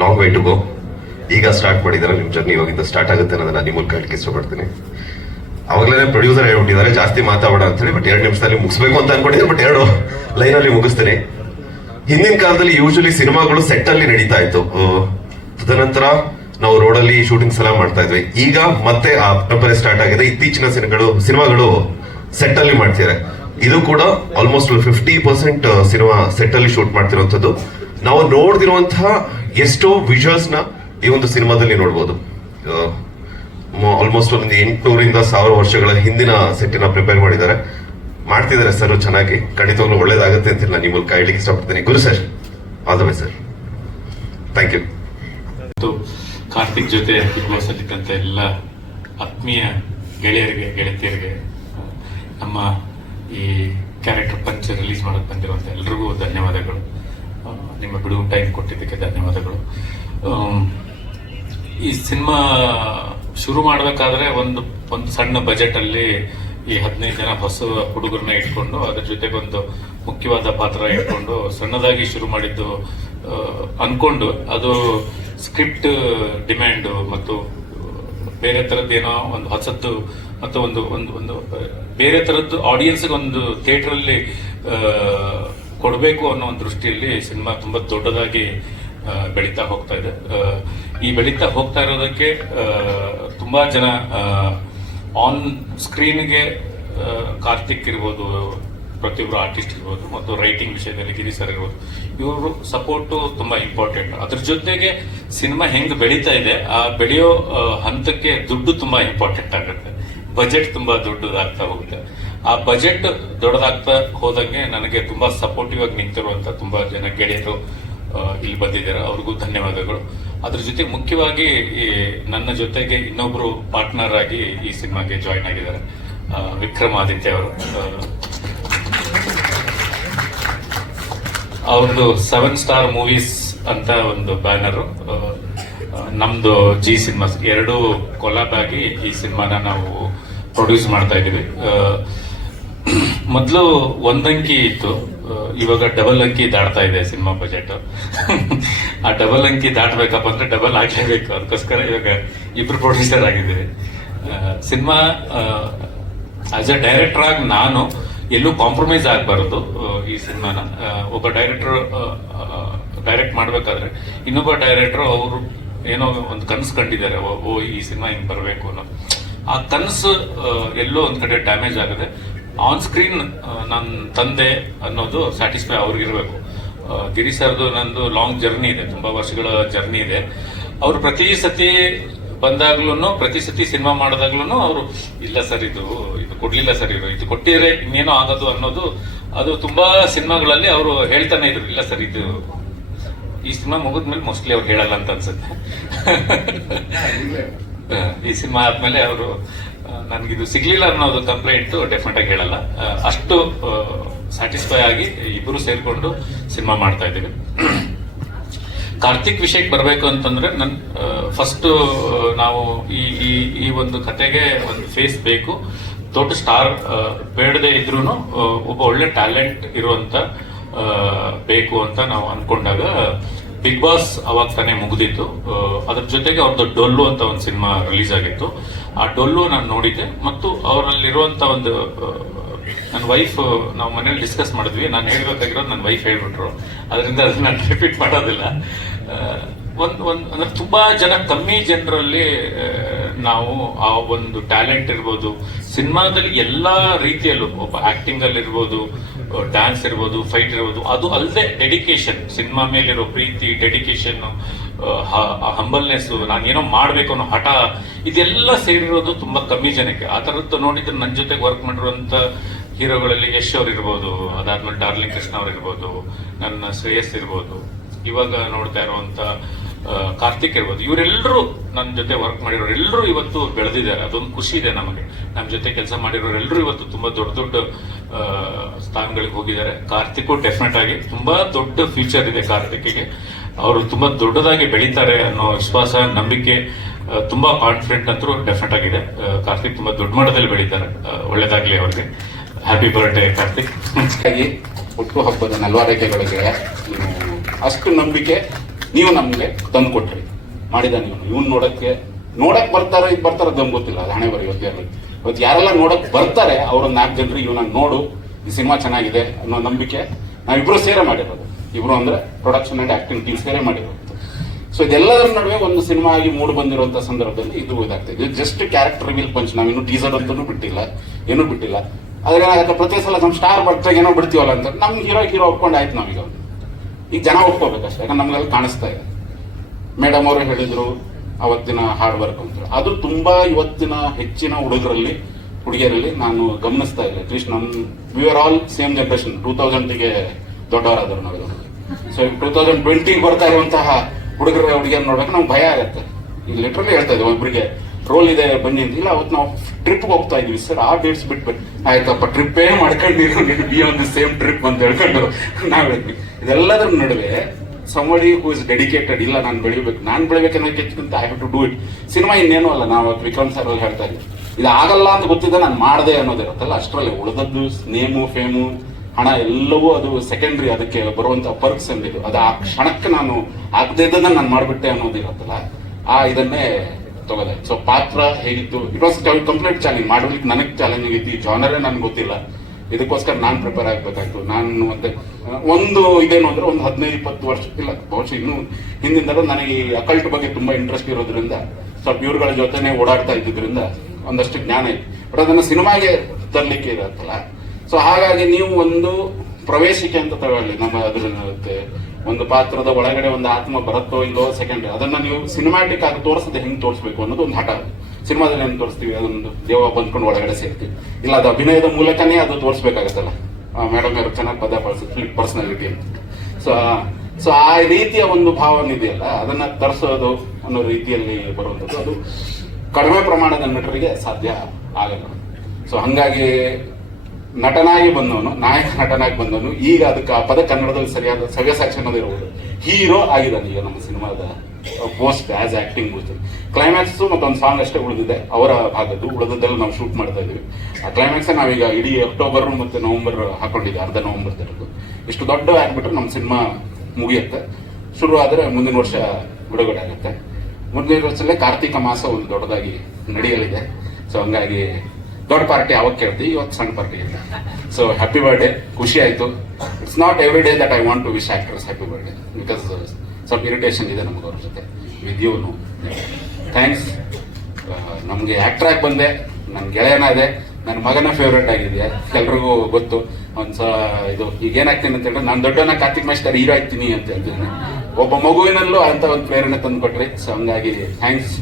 Long way to go ಈಗ start ಮಾಡಿದ್ರೆ, ನಿಮ್ ಜರ್ನಿ ಇವಾಗಿಂದ ಸ್ಟಾರ್ಟ್ ಆಗುತ್ತೆ ಅನ್ನೋದನ್ನ ನಿಮ್ಮ ಮೂಲಕ ಹೇಳಕ್ಕೆ ಇಷ್ಟಪಡ್ತೀನಿ ಅವಾಗಲೇ ಪ್ರೊಡ್ಯೂಸರ್ ಹೇಳ್ಬಿಟ್ಟಿದ್ದಾರೆ ಜಾಸ್ತಿ ಮಾತಾಡೋಣ ಅಂತ ಹೇಳಿ ಬಟ್ ಎರಡು ನಿಮಿಷದಲ್ಲಿ ಮುಗಿಸ್ಬೇಕು ಅಂತ ಅನ್ಕೊಂಡಿದ್ದೀನಿ ಬಟ್ ಎರಡು ಅಲ್ಲಿ ಮುಗಿಸ್ತೀನಿ. ಹಿಂದಿನ ಕಾಲದಲ್ಲಿ ಯೂಶಲಿ ಸಿನಿಮಾಗಳು ಸೆಟ್ ಅಲ್ಲಿ ನಡೀತಾ ಇತ್ತು. ತದನಂತರ ನಾವು ರೋಡಲ್ಲಿ ಶೂಟಿಂಗ್ಸ್ ಎಲ್ಲ ಮಾಡ್ತಾ ಇದ್ವಿ. ಈಗ ಮತ್ತೆ ಆ ಪರಂಪರೆ ಸ್ಟಾರ್ಟ್ ಆಗಿದೆ. ಇತ್ತೀಚಿನ ಸಿನಿಮಾಗಳು ಸಿನಿಮಾಗಳು ಸೆಟ್ ಅಲ್ಲಿ ಮಾಡ್ತಿದ್ದಾರೆ ಇದು ಕೂಡ almost fifty percent cinema set ಅಲ್ಲಿ ಶೂಟ್ ಮಾಡ್ತಿರುವಂತದ್ದು ನಾವು ನೋಡ್ದಿರುವಂತಹ ಎಷ್ಟೋ ವಿಜುವಲ್ಸ್ನ ಈ ಒಂದು ಸಿನಿಮಾದಲ್ಲಿ ನೋಡ್ಬೋದು. ಆಲ್ಮೋಸ್ಟ್ ಒಂದು ಎಂಟುನೂರಿಂದ ಸಾವಿರ ವರ್ಷಗಳ ಹಿಂದಿನ ಸೆಟ್ಟಿನ ಪ್ರಿಪೇರ್ ಮಾಡಿದ್ದಾರೆ. ಮಾಡ್ತಿದ್ದಾರೆ ಸರ್ ಚೆನ್ನಾಗಿ. ಖಂಡಿತವಾಗ್ಲೂ ಒಳ್ಳೇದಾಗುತ್ತೆ ಅಂತ ನಾನು ನಿಮ್ಮ ಮೂಲಕ ಹೇಳಲಿಕ್ಕೆ ಇಷ್ಟಪಡ್ತೀನಿ. Guru sir all the bye sir thank you Karthik ಜೊತೆ ಬಿಗ್ ಬಾಸ್ ಅಲ್ಲಿದ್ದಂಥ ಎಲ್ಲ ಆತ್ಮೀಯ ಗೆಳೆಯರಿಗೆ, ಗೆಳತಿಯರಿಗೆ ನಮ್ಮ ಈ ಕ್ಯಾರೆಕ್ಟರ್ ಪಂಚ್ ರಿಲೀಸ್ ಮಾಡಕ್ ಬಂದಿರುವಂತ ಎಲ್ರಿಗೂ ಧನ್ಯವಾದಗಳು. ನಿಮ್ಮ ಬಿಡುವು ಟೈಮ್ ಕೊಟ್ಟಿದ್ದಕ್ಕೆ ಧನ್ಯವಾದಗಳು. ಈ ಸಿನಿಮಾ ಶುರು ಮಾಡಬೇಕಾದ್ರೆ ಒಂದು ಒಂದು ಸಣ್ಣ ಬಜೆಟ್ ಅಲ್ಲಿ ಈ ಹದಿನೈದು ಜನ ಹೊಸ ಹುಡುಗರನ್ನ ಇಟ್ಕೊಂಡು ಅದ್ರ ಜೊತೆಗೆ ಒಂದು ಮುಖ್ಯವಾದ ಪಾತ್ರ ಇಟ್ಕೊಂಡು ಸಣ್ಣದಾಗಿ ಶುರು ಮಾಡಿದ್ದು ಅನ್ಕೊಂಡು ಅದು ಸ್ಕ್ರಿಪ್ಟ್ ಡಿಮ್ಯಾಂಡ್ ಮತ್ತು ಬೇರೆ ತರದ್ದು ಏನೋ ಒಂದು ಹೊಸದ್ದು ಮತ್ತು ಒಂದು ಒಂದು ಒಂದು ಬೇರೆ ತರದ್ದು ಆಡಿಯನ್ಸ್ಗೆ ಒಂದು ಥಿಯೇಟರ್ ಅಲ್ಲಿ ಆ, ಕೊಡಬೇಕು ಅನ್ನೋ ಒಂದು ದೃಷ್ಟಿಯಲ್ಲಿ ಸಿನಿಮಾ ತುಂಬಾ ದೊಡ್ಡದಾಗಿ ಬೆಳೀತಾ ಹೋಗ್ತಾ ಇದೆ. ಈ ಬೆಳೀತಾ ಹೋಗ್ತಾ ಇರೋದಕ್ಕೆ ತುಂಬಾ ಜನ ಆನ್ ಸ್ಕ್ರೀನ್ಗೆ ಕಾರ್ತಿಕ್ ಇರ್ಬೋದು ಪ್ರತಿಯೊಬ್ಬರು ಆರ್ಟಿಸ್ಟ್ ಇರ್ಬೋದು, ಮತ್ತು ರೈಟಿಂಗ್ ವಿಷಯದಲ್ಲಿ ಗಿರಿ ಸರ್ ಇರ್ಬೋದು, ಇವರು ಸಪೋರ್ಟು ತುಂಬಾ ಇಂಪಾರ್ಟೆಂಟ್ ಅದ್ರ ಜೊತೆಗೆ ಸಿನಿಮಾ ಹೆಂಗ್ ಬೆಳೀತಾ ಇದೆ, ಆ ಬೆಳೆಯೋ ಹಂತಕ್ಕೆ ದುಡ್ಡು ತುಂಬಾ ಇಂಪಾರ್ಟೆಂಟ್ ಆಗುತ್ತೆ. ಬಜೆಟ್ ತುಂಬಾ ದೊಡ್ಡದಾಗ್ತಾ ಹೋಗುತ್ತೆ. ಆ ಬಜೆಟ್ ದೊಡ್ಡದಾಗ್ತಾ ಹೋದಂಗೆ ನನಗೆ ತುಂಬಾ ಸಪೋರ್ಟಿವ್ ಆಗಿ ನಿಂತಿರುವಂತ ತುಂಬಾ ಜನ ಗೆಳೆಯರು ಇಲ್ಲಿ ಬಂದಿದ್ದಾರೆ. ಅವ್ರಿಗೂ ಧನ್ಯವಾದಗಳು. ಅದ್ರ ಜೊತೆ ಮುಖ್ಯವಾಗಿ ಈ ನನ್ನ ಜೊತೆಗೆ ಇನ್ನೊಬ್ರು ಪಾರ್ಟ್ನರ್ ಆಗಿ ಈ ಸಿನಿಮಾಗೆ ಜಾಯಿನ್ ಆಗಿದ್ದಾರೆ. ವಿಕ್ರಮ ವಿಕ್ರಮಾದಿತ್ಯ ಅವರು. ಅವ್ರದ್ದು ಸೆವೆನ್ ಸ್ಟಾರ್ ಮೂವೀಸ್ ಅಂತ ಒಂದು ಬ್ಯಾನರ್ ನಮ್ದು ಜಿ ಸಿನಿಮಾಸ್ ಎರಡು ಕೊಲಾಬ್ ಆಗಿ ಈ ಸಿನಿಮಾನ ನಾವು ಪ್ರೊಡ್ಯೂಸ್ ಮಾಡ್ತಾ ಇದೀವಿ ಮೊದಲು ಒಂದಂಕಿ ಇತ್ತು. ಇವಾಗ ಡಬಲ್ ಅಂಕಿ ದಾಟ್ತಾ ಇದೆ ಸಿನಿಮಾ ಬಜೆಟ್ ಆ ಡಬಲ್ ಅಂಕಿ ದಾಟಬೇಕಪ್ಪ ಅಂದ್ರೆ ಡಬಲ್ ಆಗಲೇಬೇಕು. ಅದಕ್ಕೋಸ್ಕರ ಇವಾಗ ಇಬ್ರು ಪ್ರೊಡ್ಯೂಸರ್ ಆಗಿದ್ದೀವಿ. ಸಿನಿಮಾ ಆಸ್ ಎ ಡೈರೆಕ್ಟರ್ ಆಗಿ ನಾನು ಎಲ್ಲೂ ಕಾಂಪ್ರಮೈಸ್ ಆಗಬಾರದು ಈ ಸಿನಿಮಾನ ಒಬ್ಬ ಡೈರೆಕ್ಟರ್ ಡೈರೆಕ್ಟ್ ಮಾಡ್ಬೇಕಾದ್ರೆ ಇನ್ನೊಬ್ಬ ಡೈರೆಕ್ಟರ್ ಅವರು ಏನೋ ಒಂದು ಕನಸು ಕಂಡಿದ್ದಾರೆ ಓ, ಈ ಸಿನಿಮಾ ಹಿಂಗೆ ಬರಬೇಕು ಅನ್ನೋ. ಆ ಕನಸು ಎಲ್ಲೋ ಒಂದು ಕಡೆ ಡ್ಯಾಮೇಜ್ ಆಗಿದೆ ಆನ್ ಸ್ಕ್ರೀನ್ ನನ್ನ ತಂದೆ ಅನ್ನೋದು ಸ್ಯಾಟಿಸ್ಫೈ ಅವ್ರಿಗಿರ್ಬೇಕು. ಇರಬೇಕು ಗಿರಿ ಸರ್ದು ನಂದು ಲಾಂಗ್ ಜರ್ನಿ ಇದೆ ತುಂಬಾ ವರ್ಷಗಳ ಜರ್ನಿ ಇದೆ. ಅವರು ಪ್ರತಿ ಸತಿ ಬಂದಾಗ್ಲೂ ಪ್ರತಿ ಸತಿ ಸಿನಿಮಾ ಮಾಡಿದಾಗ್ಲೂ ಅವರು ಇಲ್ಲ ಸರ್ ಇದು ಇದು ಕೊಡ್ಲಿಲ್ಲ ಸರ್ ಇದು ಇದು ಕೊಟ್ಟಿದ್ರೆ ಇನ್ನೇನೋ ಆಗೋದು ಅನ್ನೋದು ಅದು ತುಂಬಾ ಸಿನಿಮಾಗಳಲ್ಲಿ ಅವರು ಹೇಳ್ತಾನೆ ಇದ್ರು ಇಲ್ಲ ಸರ್ ಇದು ಈ ಸಿನಿಮಾ ಮುಗಿದ್ಮೇಲೆ ಮೋಸ್ಟ್ಲಿ ಅವ್ರು ಹೇಳಲ್ಲ ಅಂತ ಅನ್ಸುತ್ತೆ. ಈ ಸಿನಿಮಾ ಆದ್ಮೇಲೆ ಅವರು ನನಗಿದು ಸಿಗ್ಲಿಲ್ಲ ಅನ್ನೋದು ಕಂಪ್ಲೇಂಟ್ ಡೆಫಿನೆಟ್ ಆಗಿ ಹೇಳಲ್ಲ. ಅಷ್ಟು ಸ್ಯಾಟಿಸ್ಫೈ ಆಗಿ ಇಬ್ಬರು ಸೇರಿಕೊಂಡು ಸಿನಿಮಾ ಮಾಡ್ತಾ ಇದ್ದೀವಿ. ಕಾರ್ತಿಕ್ ವಿಷಯಕ್ಕೆ ಬರಬೇಕು ಅಂತಂದ್ರೆ ನನ್ ಫಸ್ಟ್ ನಾವು ಈ ಈ ಈ ಒಂದು ಕತೆಗೆ ಒಂದು ಫೇಸ್ ಬೇಕು. ದೊಡ್ಡ ಸ್ಟಾರ್ ಬೇಡದೆ ಇದ್ರೂ ಒಬ್ಬ ಒಳ್ಳೆ ಟ್ಯಾಲೆಂಟ್ ಇರುವಂತ ಬೇಕು ಅಂತ ನಾವು ಅನ್ಕೊಂಡಾಗ ಬಿಗ್ ಬಾಸ್ ಅವಾಗ ತಾನೇ ಮುಗಿದಿತ್ತು. ಅದ್ರ ಜೊತೆಗೆ ಅವ್ರದ್ದು ಡೊಲ್ಲು ಅಂತ ಒಂದು ಸಿನಿಮಾ ರಿಲೀಸ್ ಆಗಿತ್ತು. ಆ ಡೊಲ್ಲು ನಾನು ನೋಡಿದ್ದೆ. ಮತ್ತು ಅವರಲ್ಲಿರುವಂತ ಒಂದು ನನ್ನ ವೈಫ್ ನಾವು ಮನೇಲಿ ಡಿಸ್ಕಸ್ ಮಾಡಿದ್ವಿ. ನಾನು ಹೇಳ್ಬೇಕಾಗಿರೋದು ನನ್ನ ವೈಫ್ ಹೇಳ್ಬಿಟ್ರು. ಅದರಿಂದ ಅದನ್ನ ನಾನು ರಿಪೀಟ್ ಮಾಡೋದಿಲ್ಲ. ಒಂದು, ಒಂದ್, ಅಂದ್ರೆ ತುಂಬಾ ಜನ ಕಮ್ಮಿ ಜನರಲ್ಲಿ ನಾವು ಆ ಒಂದು ಟ್ಯಾಲೆಂಟ್ ಇರ್ಬೋದು. ಸಿನಿಮಾದಲ್ಲಿ ಎಲ್ಲಾ ರೀತಿಯಲ್ಲೂ, ಒಬ್ಬ ಆಕ್ಟಿಂಗ್ ಅಲ್ಲಿ ಇರ್ಬೋದು ಡ್ಯಾನ್ಸ್ ಇರ್ಬೋದು ಫೈಟ್ ಇರ್ಬೋದು, ಅದು ಅಲ್ಲದೆ ಡೆಡಿಕೇಶನ್ ಸಿನಿಮಾ ಮೇಲಿರೋ ಪ್ರೀತಿ ಡೆಡಿಕೇಶನ್ ಹಂಬಲ್ನೆಸ್ ನಾನೇನೋ ಮಾಡಬೇಕು ಅನ್ನೋ ಹಠ, ಇದೆಲ್ಲ ಸೇರಿರೋದು ತುಂಬಾ ಕಮ್ಮಿ ಜನಕ್ಕೆ. ಆ ಥರದ್ದು ನೋಡಿದ್ರೆ ನನ್ನ ಜೊತೆಗೆ ವರ್ಕ್ ಮಾಡಿರುವಂತ ಹೀರೋಗಳಲ್ಲಿ ಯಶ್ ಅವ್ರು ಇರ್ಬೋದು, ಅದಾದ್ಮೇಲೆ ಡಾರ್ಲಿಂಗ್ ಕೃಷ್ಣ ಅವ್ರು ಇರ್ಬೋದು, ನನ್ನ ಶ್ರೇಯಸ್ ಇರ್ಬೋದು, ಇವಾಗ ನೋಡ್ತಾ ಇರುವಂತ ಕಾರ್ತಿಕ್ ಇರ್ಬೋದು ಇವರೆಲ್ಲರೂ ನನ್ನ ಜೊತೆ ವರ್ಕ್ ಮಾಡಿರೋರು ಎಲ್ಲರೂ ಇವತ್ತು ಬೆಳೆದಿದ್ದಾರೆ. ಅದೊಂದು ಖುಷಿ ಇದೆ ನಮಗೆ. ನಮ್ಮ ಜೊತೆ ಕೆಲಸ ಮಾಡಿರೋರೆಲ್ಲರೂ ಇವತ್ತು ತುಂಬಾ ದೊಡ್ಡ ದೊಡ್ಡ ಸ್ಥಾನಗಳಿಗೆ ಹೋಗಿದ್ದಾರೆ. ಕಾರ್ತಿಕ್ ಡೆಫಿನೆಟ್ ಆಗಿ ತುಂಬಾ ದೊಡ್ಡ ಫ್ಯೂಚರ್ ಇದೆ ಕಾರ್ತಿಕ್ಗೆ. ಅವರು ತುಂಬಾ ದೊಡ್ಡದಾಗಿ ಬೆಳೀತಾರೆ ಅನ್ನೋ ವಿಶ್ವಾಸ, ನಂಬಿಕೆ ತುಂಬಾ ಕಾನ್ಫಿಡೆಂಟ್ ಅಂತೂ ಡೆಫಿನೆಟ್ ಆಗಿದೆ. ಕಾರ್ತಿಕ್ ತುಂಬಾ ದೊಡ್ಡ ಮಟ್ಟದಲ್ಲಿ ಬೆಳೀತಾರೆ. ಒಳ್ಳೇದಾಗ್ಲಿ ಅವ್ರಿಗೆ. Happy birthday Karthik. ಹಾಗಾಗಿ ಹುಟ್ಟುಹಬ್ಬದ ನಲ್ವಾರೈಕೆಗಳಿಗೆ ನೀವು ಅಷ್ಟು ನಂಬಿಕೆ, ನೀವು ನಮ್ಗೆ ತಂದು ಕೊಟ್ರಿ. ಮಾಡಿದ ನೀವು. ಇವ್ನ ನೋಡಕ್ಕೆ, ನೋಡಕ್ ಬರ್ತಾರೋ ಈಗ ಬರ್ತಾರ ದಮ್ ಗೊತ್ತಿಲ್ಲ ಹಣೆ ಬರೀ ಇವತ್ತು ಯಾರೆಲ್ಲ ನೋಡಕ್ ಬರ್ತಾರೆ ಅವ್ರ ನಾಲ್ಕು ಜನರು ಇವ್ನ ನೋಡು, ಈ ಸಿನಿಮಾ ಚೆನ್ನಾಗಿದೆ ಅನ್ನೋ ನಂಬಿಕೆ ನಾವಿಬ್ರು ಸೇರೆ ಮಾಡಿರೋದು. ಇಬ್ರು ಅಂದ್ರೆ ಪ್ರೊಡಕ್ಷನ್ ಅಂಡ್ ಆಕ್ಟಿಂಗ್ ಟೀಮ್ ಸೇರೆ ಮಾಡಿರೋದು. ಸೊ ಇದೆಲ್ಲದರ ನಡುವೆ ಒಂದು ಸಿನಿಮಾ ಆಗಿ ಮೂಡ್ ಬಂದಿರುವಂತ ಸಂದರ್ಭದಲ್ಲಿ ಇದು ಇದಾಗ್ತದೆ ಇದು. ಜಸ್ಟ್ ಕ್ಯಾರೆಕ್ಟರ್ ವಿಲ್ ಪಂಚ್ ನಾವಿನ್ನು ಟೀಸರ್ ಅಂತೂ ಬಿಟ್ಟಿಲ್ಲ, ಏನೂ ಬಿಟ್ಟಿಲ್ಲ. ಆದ್ರೆ ಏನಾಗುತ್ತೆ, ಪ್ರತಿ ಸಲ ನಮ್ಮ ಸ್ಟಾರ್ ಬರ್ತಾಗ ಏನೋ ಬಿಡ್ತೀವಲ್ಲ ಅಂತ ನಮ್ ಹೀರೋ ಹೀರೋ ಒಪ್ಕೊಂಡು ಆಯ್ತು ನಮಗೆ ಈಗ ಜನ ಒಪ್ಕೋಬೇಕಷ್ಟೇ, ಯಾಕಂದ್ರೆ ನಮ್ಗೆಲ್ಲ ಕಾಣಿಸ್ತಾ ಇದೆ ಮೇಡಮ್ ಅವರು ಹೇಳಿದ್ರು ಅವತ್ತಿನ ಹಾರ್ಡ್ ವರ್ಕ್ ಅಂತ ಅದು ತುಂಬಾ ಇವತ್ತಿನ ಹೆಚ್ಚಿನ ಹುಡುಗರಲ್ಲಿ ಹುಡುಗಿಯರಲ್ಲಿ ನಾನು ಗಮನಿಸ್ತಾ ಇದ್ದೆ. ಅಟ್ಲೀಸ್ಟ್ ನಮ್ we are all same generation two ತೌಸಂಡ್ಗೆ ದೊಡ್ಡವರಾದ್ರು ನಾವು ಸೊ ಟೂ ತೌಸಂಡ್ ಟ್ವೆಂಟಿಗೆ ಬರ್ತಾ ಇರುವಂತಹ ಹುಡುಗರ ಹುಡುಗಿಯರ್ ನೋಡ್ಬೇಕು, ನಮ್ಗೆ ಭಯ ಆಗತ್ತೆ. ಈಗ ಲಿಟ್ರಲಿ ಹೇಳ್ತಾ ಇದ್ದೀವಿ ಒಬ್ಬರಿಗೆ ರೋಲ್ ಇದೆ, ಬನ್ನಿ ಅಂತ ಇಲ್ಲ, ಅವತ್ತು ನಾವು ಟ್ರಿಪ್ ಹೋಗ್ತಾ ಇದೀವಿ ಸರ್ ಆ ಡೇಟ್ಸ್ ಬಿಟ್ಬಿಟ್ಟು, ಆಯ್ತಪ್ಪ ಟ್ರಿಪ್ ಏನ್ ಮಾಡ್ಕೊಂಡಿರೋ be on the same trip ಅಂತ ಹೇಳ್ಕೊಂಡು ನಾವು ಹೇಳ್ತೀವಿ ಇದೆಲ್ಲದರ ನಡುವೆ ಸಮಡಿ ಹೂ ಇಸ್ ಡೆಡಿಕೇಟೆಡ್ ಇಲ್ಲ, ನಾನು ಬೆಳಿಬೇಕು. ನಾನು ಬೆಳಿಬೇಕನ್ನೋಕ್ಕಿಂತ I have to do it cinema ಇನ್ನೇನು ಅಲ್ಲ, ನಾವು ವಿಕ್ರಮ್ ಸರ್ ಅಲ್ಲಿ ಹೇಳ್ತಾ ಇದ್ವಿ ಇದು ಆಗಲ್ಲ ಅಂತ ಗೊತ್ತಿದೆ ನಾನು ಮಾಡಿದೆ ಅನ್ನೋದಿರುತ್ತಲ್ಲ ಅಷ್ಟರಲ್ಲಿ ಉಳಿದದ್ದು ನೇಮು ಫೇಮು ಹಣ ಎಲ್ಲವೂ ಅದು ಸೆಕೆಂಡ್ರಿ ಅದಕ್ಕೆ ಬರುವಂತ ಪರ್ಕ್ಸ್ ಅಂದಿದ್ದು ಅದು ಆ ಕ್ಷಣಕ್ಕೆ ನಾನು ಆಗದೆ ಇದ್ದನ್ನ ನಾನು ಮಾಡ್ಬಿಟ್ಟೆ ಅನ್ನೋದಿರುತ್ತಲ್ಲ ಆ ಇದನ್ನೇ ತಗೋದೆ. ಸೊ ಪಾತ್ರ ಹೇಗಿತ್ತು? ಇಟ್ ವಾಸ್ ಕಂಪ್ಲೀಟ್ ಚಾಲೆಂಜ್ ಮಾಡೋದಕ್ಕೆ ನನಗೆ ಚಾಲೆಂಜ್ ಆಗಿತ್ತು. ಈ ಜಾನರೇ ನನ್ಗೆ ಗೊತ್ತಿಲ್ಲ. ಇದಕ್ಕೋಸ್ಕರ ನಾನು ಪ್ರಿಪೇರ್ ಆಗಬೇಕಾಯ್ತು. ನಾನು ಮತ್ತೆ ಒಂದು ಇದೇನು ಅಂದ್ರೆ ಒಂದು ಹದಿನೈದು, ಇಪ್ಪತ್ತು ವರ್ಷ, ಇಲ್ಲ, ಬಹುಶಃ ಇನ್ನು ಹಿಂದಿನಿಂದ ನನಗೆ ಈ ಅಕಲ್ಟ್ ಬಗ್ಗೆ ತುಂಬಾ ಇಂಟ್ರೆಸ್ಟ್ ಇರೋದ್ರಿಂದ, ಸ್ವಲ್ಪ ಇವ್ರುಗಳ ಜೊತೆನೆ ಓಡಾಡ್ತಾ ಇದ್ದಿದ್ರಿಂದ ಒಂದಷ್ಟು ಜ್ಞಾನ ಇತ್ತು ಬಟ್ ಅದನ್ನ ಸಿನಿಮಾಗೆ ತರಲಿಕ್ಕೆ ಇರತ್ತಲ್ಲ ಸೊ ಹಾಗಾಗಿ ನೀವು ಒಂದು ಪ್ರವೇಶಿಕೆ ಅಂತ ತಗೊಳ್ಳಿ. ನಮ್ಮ ಅದ್ರ ಒಂದು ಪಾತ್ರದ ಒಳಗಡೆ ಒಂದು ಆತ್ಮ ಬರುತ್ತೋ ಇಲ್ಲೋ ಸೆಕೆಂಡ್ ಅದನ್ನ ನೀವು ಸಿನಿಮ್ಯಾಟಿಕ್ ಆಗಿ ತೋರಿಸದೆ ಹೆಂಗ್ ತೋರಿಸ್ಬೇಕು ಅನ್ನೋದು ಒಂದು ಹಠ ಸಿನಿಮಾದಲ್ಲಿ ಏನು ತೋರಿಸ್ತೀವಿ? ಅದೊಂದು ದೇವ ಬಂದ್ಕೊಂಡು ಒಳಗಡೆ ಸೇರ್ತೀವಿ. ಇಲ್ಲ ಅದು ಅಭಿನಯದ ಮೂಲಕನೇ ಅದು ತೋರಿಸ್ಬೇಕಾಗತ್ತಲ್ಲ? ಮೇಡಮ್ ಅವರು ಚೆನ್ನಾಗಿ ಪದ ಬಳಸಿ ಪರ್ಸನಾಲಿಟಿ ಅಂತ. ಸೊ ಸೊ ಆ ರೀತಿಯ ಒಂದು ಭಾವನೆ ಇದೆಯಲ್ಲ ಅದನ್ನ ತರಿಸೋದು ಅನ್ನೋ ರೀತಿಯಲ್ಲಿ ಬರುವಂಥದ್ದು. ಅದು ಕಡಿಮೆ ಪ್ರಮಾಣದ ನಟರಿಗೆ ಸಾಧ್ಯ ಆಗಲ್ಲ. ಸೊ ಹಂಗಾಗಿ ನಟನಾಗಿ ಬಂದವನು, ನಾಯಕ ನಟನಾಗಿ ಬಂದವನು, ಈಗ ಅದಕ್ಕೆ ಆ ಪದ ಕನ್ನಡದಲ್ಲಿ ಸರಿಯಾದ ಸವ್ಯಸಾಕ್ಷಿ ಇರಬಹುದು ಹೀರೋ ಆಗಿದ್ದಾನೆ ಈಗ ನಮ್ಮ ಸಿನಿಮಾದ ಪೋಸ್ಟ್ ಆಸ್ ಆಕ್ಟಿಂಗ್ ಕ್ಲೈಮ್ಯಾಕ್ಸ್ ಮತ್ತೊಂದು ಸಾಂಗ್ ಅಷ್ಟೇ ಉಳಿದಿದೆ. ಅವರ ಭಾಗದ್ದು. ಉಳಿದದ್ದೆಲ್ಲ ನಾವು ಶೂಟ್ ಮಾಡ್ತಾ ಇದೀವಿ ಆ ಕ್ಲೈಮ್ಯಾಕ್ಸ್ ನಾವೀಗ ಇಡೀ ಅಕ್ಟೋಬರ್ ಮತ್ತೆ ನವೆಂಬರ್ ಹಾಕೊಂಡಿದ್ದೆ ಅರ್ಧ ನವೆಂಬರ್ ತರದ್ದು ಇಷ್ಟು ದೊಡ್ಡ ಆಗ್ಬಿಟ್ರೆ ನಮ್ಮ ಸಿನಿಮಾ ಮುಗಿಯುತ್ತೆ. ಶುರು ಆದ್ರೆ ಮುಂದಿನ ವರ್ಷ ಬಿಡುಗಡೆ ಆಗುತ್ತೆ ಮುಂದಿನ ವರ್ಷದಲ್ಲೇ ಕಾರ್ತಿಕ ಮಾಸ ಒಂದು ದೊಡ್ಡದಾಗಿ ನಡೆಯಲಿದೆ. ಸೊ ಹಂಗಾಗಿ ದೊಡ್ಡ ಪಾರ್ಟಿ ಅವಾಗ ಕೇಳ್ತೀವಿ? ಇವತ್ತು ಸಣ್ಣ ಪಾರ್ಟಿ ಇಲ್ಲ. ಸೊ ಹ್ಯಾಪಿ ಬರ್ಡೇ ಖುಷಿ ಆಯ್ತು. It's not every day that I want to wish actors happy birthday because ಸ್ವಲ್ಪ ಇರಿಟೇಷನ್ ಇದೆ ನಮ್ಗೆ ಅವ್ರ ಜೊತೆ. ವಿದ್ಯೂನು ಥ್ಯಾಂಕ್ಸ್ ನಮಗೆ ಆಕ್ಟರ್ ಆಗಿ ಬಂದೆ. ನನ್ನ ಗೆಳೆಯನ ಇದೆ. ನನ್ನ ಮಗನ ಫೇವ್ರೇಟ್ ಆಗಿದೆ ಎಲ್ರಿಗೂ ಗೊತ್ತು. ಒಂದ್ಸ ಇದು, ಈಗ ಏನಾಗ್ತೀನಿ ಅಂತ ಹೇಳಿದ್ರೆ, ನಾನು ದೊಡ್ಡನ ಕಾರ್ತಿಕ್ ಮಾಸ್ಟರ್ ಹೀರೋ ಆಗ್ತೀನಿ ಅಂತ ಹೇಳ್ತೀನಿ ಒಬ್ಬ ಮಗುವಿನಲ್ಲೂ ಅಂತ ಒಂದು ಪ್ರೇರಣೆ ತಂದು ಕೊಟ್ರಿ ಸೊ ಹಂಗಾಗಿ ಥ್ಯಾಂಕ್ಸ್